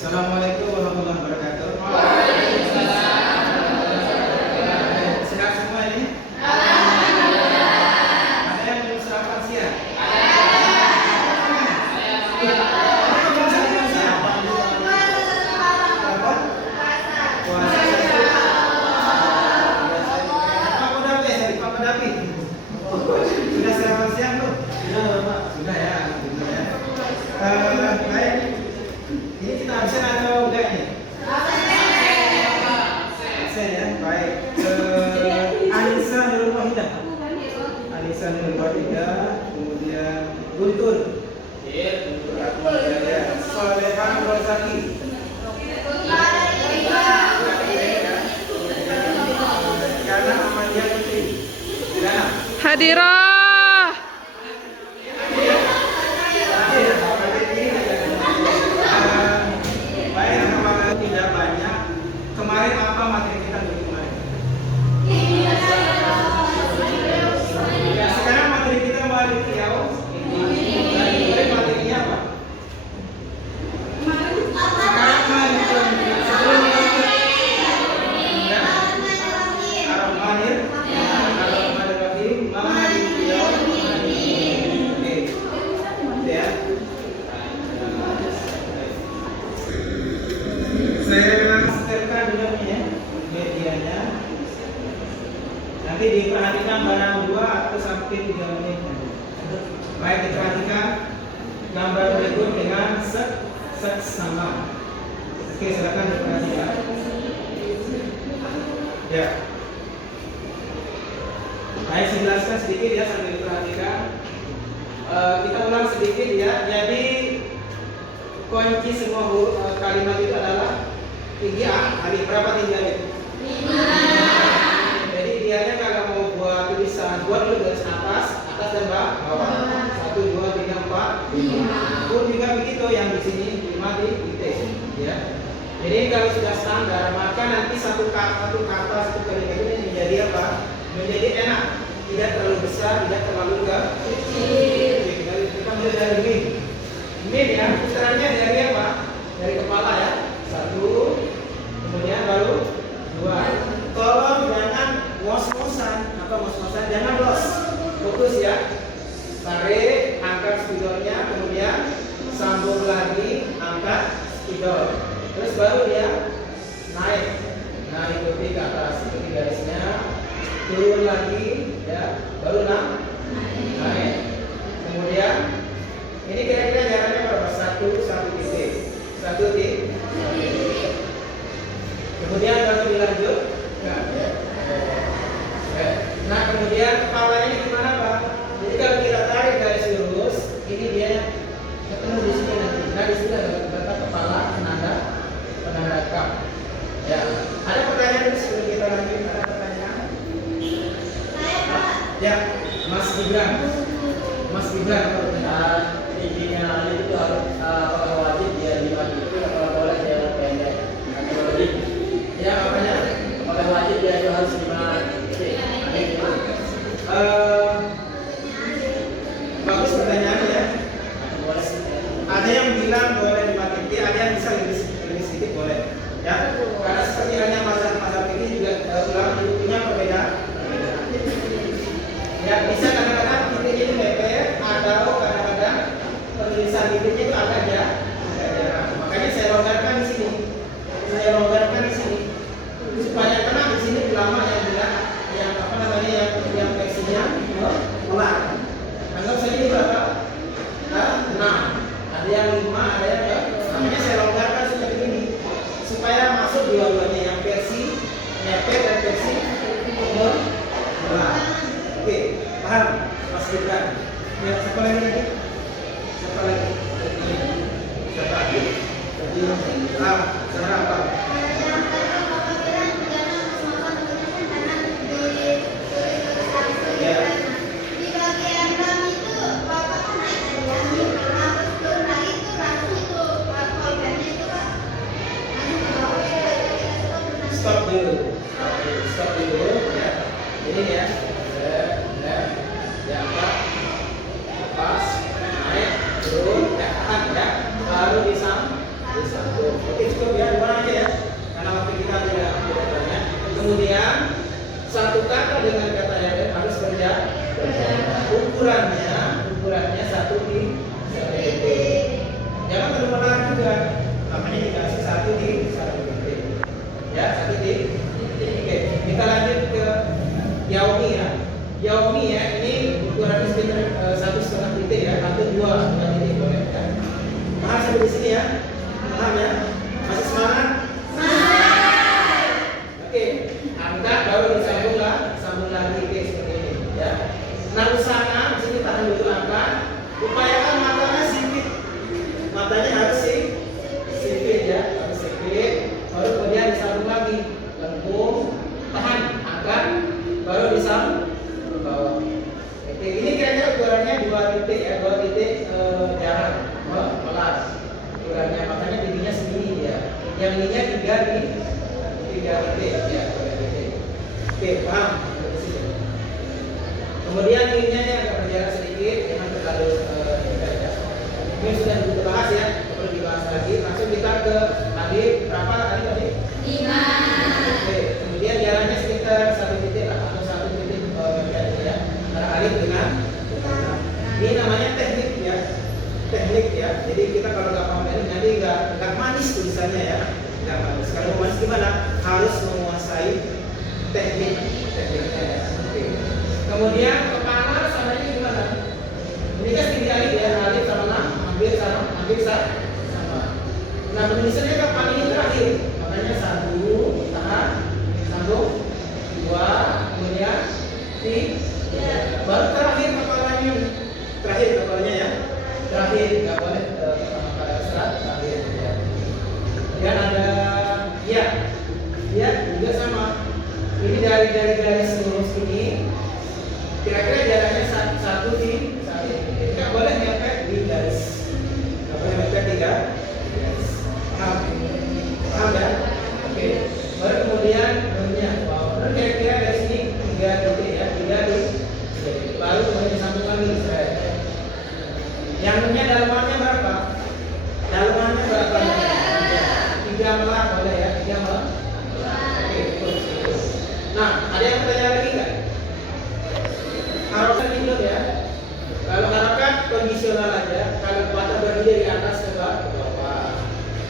Assalamualaikum warahmatullahi wabarakatuh. Sehat semua ini? Ada yang belum sarapan siang? Belum sarapan siang? Apa? Puasa. Pak Dapi. Sudah sarapan siang belum? Sudah ya, alhamdulillah ya. Baik. Ini kita absen atau enggak nih? Absen ya, baik. Anissa Nurul Wahidah. Anissa Nurul Wahidah, kemudian Guntur. Solehan Rozaki. Karena Amalia Putri. Hadirah. Tidak banyak. Kemarin apa materi kita untuk kemarin? Ya, sekarang materi kita mau di Riau. Kemarin materinya apa? Sekarang sebelum Ar-Rahmanir, Ar-Rahmanir-Rahim, mana di Riau? Oke, ya. Saya setelkan dulu ya medianya. Nanti diperhatikan barang 2 atau sampai 3 menit. Baik, diperhatikan gambar berikut dengan sama. Oke, silakan diperhatikan. Ya. Baik, saya jelaskan sedikit ya sambil diperhatikan. Kita ulang sedikit ya. Jadi kunci semua kalimat itu adalah tinggi A. Berapa tinggi A itu? 5. Jadi idealnya kalau mau buat tulisan, buat dulu garis atas dan bawah. 1, 2, 3, 4, 5. Pun juga begitu yang di sini 5 di titik, ya. Jadi kalau sudah standar, maka nanti satu kata satu kalimat ini menjadi apa? Menjadi enak, tidak terlalu besar, tidak terlalu kecil. Kita mulai dari ini. Ini ya, putarannya dari apa? Dari kepala ya. 1, kemudian baru 2. Tolong jangan ngos-ngosan. Apa ngos-ngosan? Jangan los. Fokus ya. Tarik, angkat spidolnya, kemudian sambung lagi, angkat spidol. Terus baru dia naik. Nah, ikuti ke atas, ikuti garisnya. Turun lagi, ya. Baru naik. Kemudian ini kira-kira jaraknya berapa? 1 titik. 1 titik. Kemudian baru dilanjut. Nah, kemudian kepalanya ini gimana, Pak? Jadi kalau kita tarik garis lurus, ini dia ketemu di sini nanti. Nah, di sini ada kata kepala, penanda kap. Ya. Ada pertanyaan dulu sebelum kita lanjut? Ada pertanyaan? Ya, Mas Gibran. Apa pertanyaan? Tingginya itu harus apakah wajib dia 5 itu atau boleh dia pendek atau lebih? Ya, makanya apakah wajib dia itu harus 5 titik? Bagus pertanyaannya ya. Ada yang bilang boleh 5 titik, ada yang bisa lebih sedikit boleh. Ya, karena seperti halnya mazhab ini juga ulama punya perbedaan. Ya, bisa kadang-kadang titiknya itu mepet atau kadang-kadang penulisan titiknya itu agak jarang. Makanya saya longgarkan di sini. Supaya karena di sini ulama yang bilang yang versinya ulang. Anggap saja ini berapa? 6. Ada yang 5, ada yang enggak. Makanya saya longgarkan seperti ini supaya masuk dua-duanya, yang versi mepet dan versi ulang. Oke, paham? Mas Gibran. Ya, siapa lagi? Cara apa? Ya. Di bagian ram itu bapak naik aja, harus turun lagi itu langsung itu organnya itu Pak. Stop dulu ya. Ini ya. Diangkat, lepas, naik, turun, tahan ya. Baru disambung. ukurannya 1 titik. Jangan terlalu menarik juga, makanya dikasih 1 titik. Ya, 1 titik. Oke, kita lanjut ke Xiaomi ya. Xiaomi ya, ini ukurannya sekitar 1,5 titik ya, atau 2 titik boleh ya. Nah, sampai di sini ya. Paham ya? Masih semangat? Oke, angkat baru disambung lagi ke seperti ini ya. Nah, usaha di sini tahan dulu angkat. Upayakan matanya sipit. Matanya harus sipit ya, harus sipit. Baru kemudian disambung lagi. Lengkung, tahan, angkat, baru disambung ke bawah. Oke, ini kira-kira ukurannya 2 titik ya, 2 titik jarak melas. Ukurannya makanya tingginya segini ya. Yang ininya 3 titik ya, 3 titik. Oke, paham? Kemudian ininya agak berjarak sedikit, jangan terlalu dekat ya. Ini sudah kita bahas ya, perlu dibahas lagi. Langsung kita ke alif berapa tadi? 5. Oke, kemudian jaraknya sekitar 1 titik lah, atau 1 titik ya. Antara alif dengan ini namanya teknik ya. Jadi kita kalau nggak paham teknik nanti nggak manis tulisannya ya. Nggak manis. Kalau manis gimana? Harus menguasai tekniknya ya. Oke. Kemudian kepala samanya gimana? Ini kan tinggi alif ya, alif sama hampir sama. Nah, penulisannya kan paling ini terakhir. Makanya 1 tahan, sambung 2, kemudian 3, baru terakhir kepalanya. Terakhir kepalanya ya. Terakhir nggak boleh pada serat terakhir ya. Kemudian ada ya juga sama. Ini dari garis lurus ini. Kira-kira jaraknya 1 titik. Nggak boleh mepet di garis. Nggak boleh mepet di garis. Paham ya? Oke. Baru kemudian nomornya. Baru kira-kira dari sini 3 titik ya, 3 titik. Baru kemudian disambung lagi. Yang nomornya dalamannya berapa? Dalamannya berapa? 3 melah boleh ya, 3 melah. Oke. Nah, ada yang bertanya lagi nggak? Harokat ini ya. Kalau harokat kondisional aja, kalau patah berdiri dari atas ke bawah.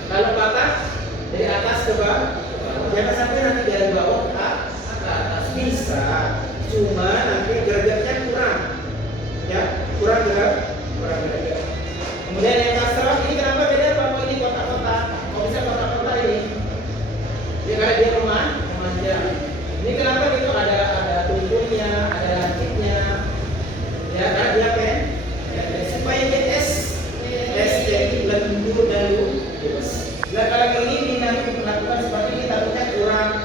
Kalau patah dari atas ke bawah, jangan sampai nanti dari bawah ke atas. Bisa, cuma nanti derajatnya kurang. Ya, kurang gerak. Kemudian yang kasrah ini kenapa beda? Kalau ini kotak-kotak, kok bisa kotak-kotak ini? Dia karena dia memanjang. Ini kenapa gitu? Ada tubuhnya, ada langitnya, ya karena dia pen, ya, supaya dia estetik lentur dan lurus. Nah kalau ini nanti diperlakukan seperti ini, takutnya kurang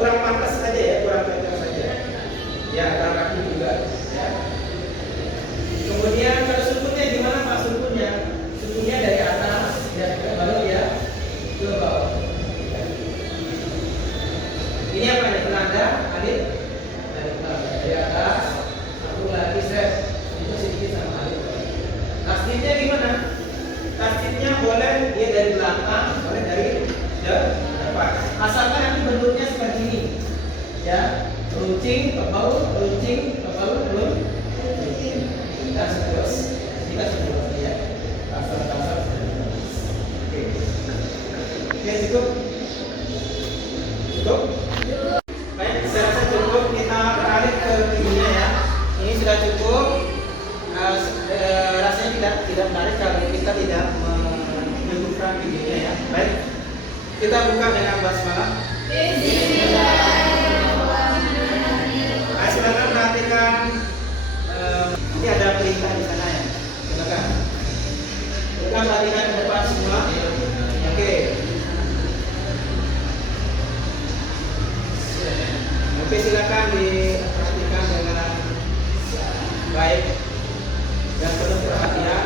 pantas saja ya, kurang cocok saja. Ya kurang rapi juga. Ya. Kemudian kalau sukunnya gimana Pak sukunnya? Sukunnya dari atas, ya baru ya ke bawah. Ini apa nih? Penanda alif dari atas, sambung lagi set itu sedikit sama alif. Tasdidnya gimana? Tasdidnya boleh dia dari belakang, boleh dari depan. Asalkan nanti bentuknya seperti ini, ya runcing, kebau, runcing, kebau, runcing. Dan seterus, kita sudah ya. Kasar. Oke, cukup. Baik, saya rasa cukup. Kita beralih ke videonya ya. Ini sudah cukup. Rasanya tidak menarik kalau kita tidak menyebutkan videonya ya. Baik, kita buka dengan basmalah. Silakan perhatikan. Nanti ada perintah di sana ya. Silakan. Kita perhatikan ke depan semua. Oke. Oke, silakan diperhatikan dengan baik dan penuh perhatian.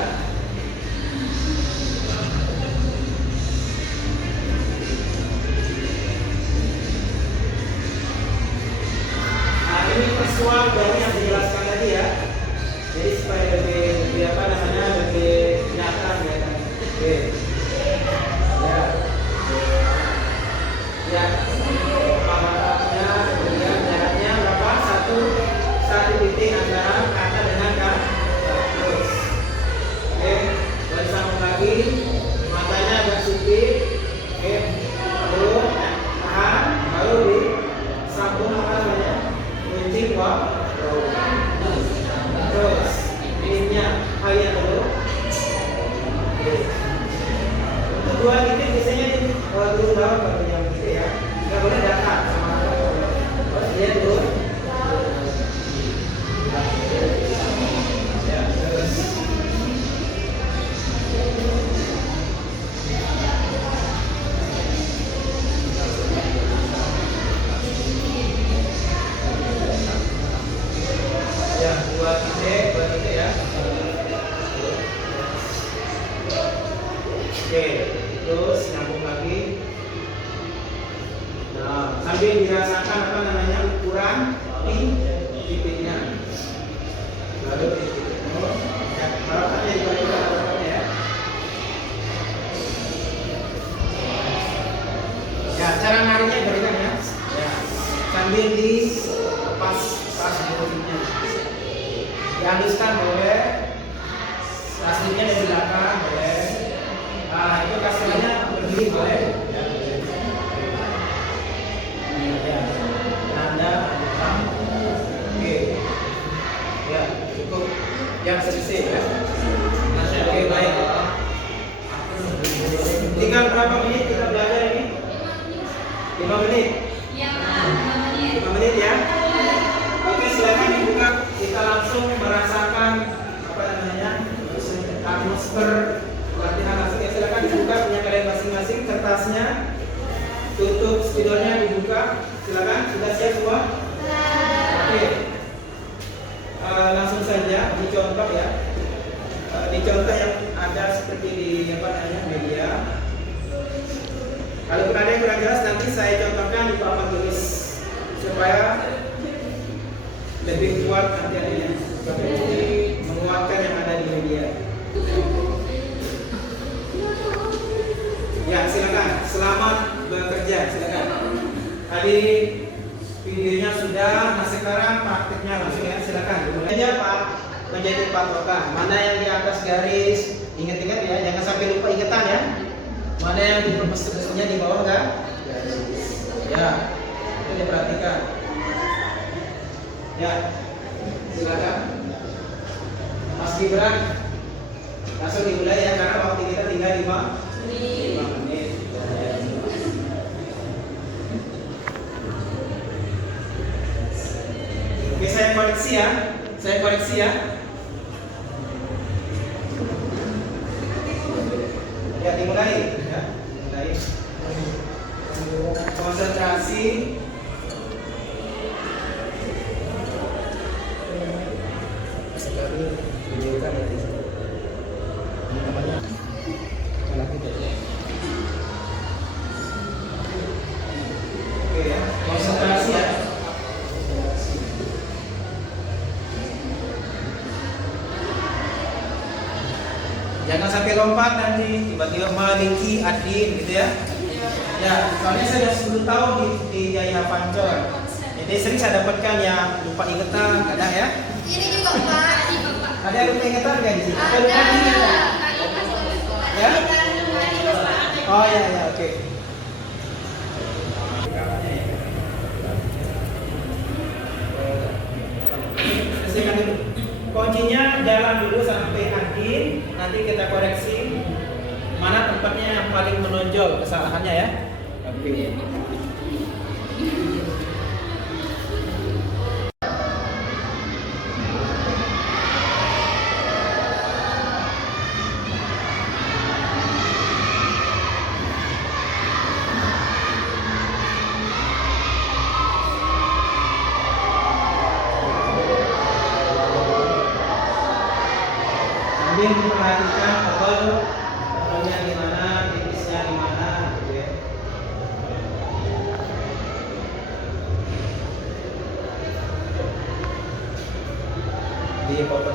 Lalu titik nol. Ya, harapannya di balik harapannya ya. Ya, cara narinya berikan ya. Ya, sambil pas di posisinya. Dihaluskan boleh. Aslinya dari belakang boleh. Nah, itu kasarnya berdiri boleh. Ya, boleh. Ya, nanda. Oke. Ya, cukup. Yang selesai ya. Oke, baik. Tinggal berapa menit kita belajar ini? 5 menit. 5 menit ya. Oke, silakan dibuka. Kita langsung merasakan apa namanya atmosfer latihan langsung ya. Silakan dibuka punya kalian masing-masing kertasnya. Tutup spidolnya dibuka. Silakan. Sudah siap semua? Oke. Langsung saja dicontoh ya. Dicontoh yang ada seperti di apa namanya media. Kalau ada yang kurang jelas nanti saya contohkan di papan tulis supaya lebih kuat nanti adanya, lebih menguatkan yang ada di media. Ya silakan, selamat bekerja, silakan. Tadi videonya sudah, nah sekarang praktiknya langsung ya, silakan. Dimulai aja Pak, menjadi patokan. Mana yang di atas garis, ingat-ingat ya, jangan sampai lupa ingatan ya. Mana yang di perpesnya di bawah enggak? Ya, itu diperhatikan. Ya, silakan. Mas Gibran, langsung dimulai ya karena waktu kita tinggal 5 menit. Oke, saya koreksi ya. Ya, dimulai ya. Dimulai. Konsentrasi. Sekali videokan ya. Ini namanya salah kita. Oke ya, konsentrasi ya. Jangan sampai lompat nanti tiba-tiba Maliki Adin gitu ya. Ya, soalnya saya sudah 10 tahun di Jaya Pancor. Jadi sering saya dapatkan yang lupa ingatan kadang ya. Ini juga Pak. Ada yang lupa ingatan nggak di sini? Ada lupa ingatan? Ya? Oh ya ya oke. Selesaikan dulu. Kuncinya jalan dulu sampai Adin, nanti kita koreksi mana tempatnya yang paling menonjol kesalahannya ya. Oke. Sambil memperhatikan tebalnya di mana, tipisnya di mana, gitu ya. Di foto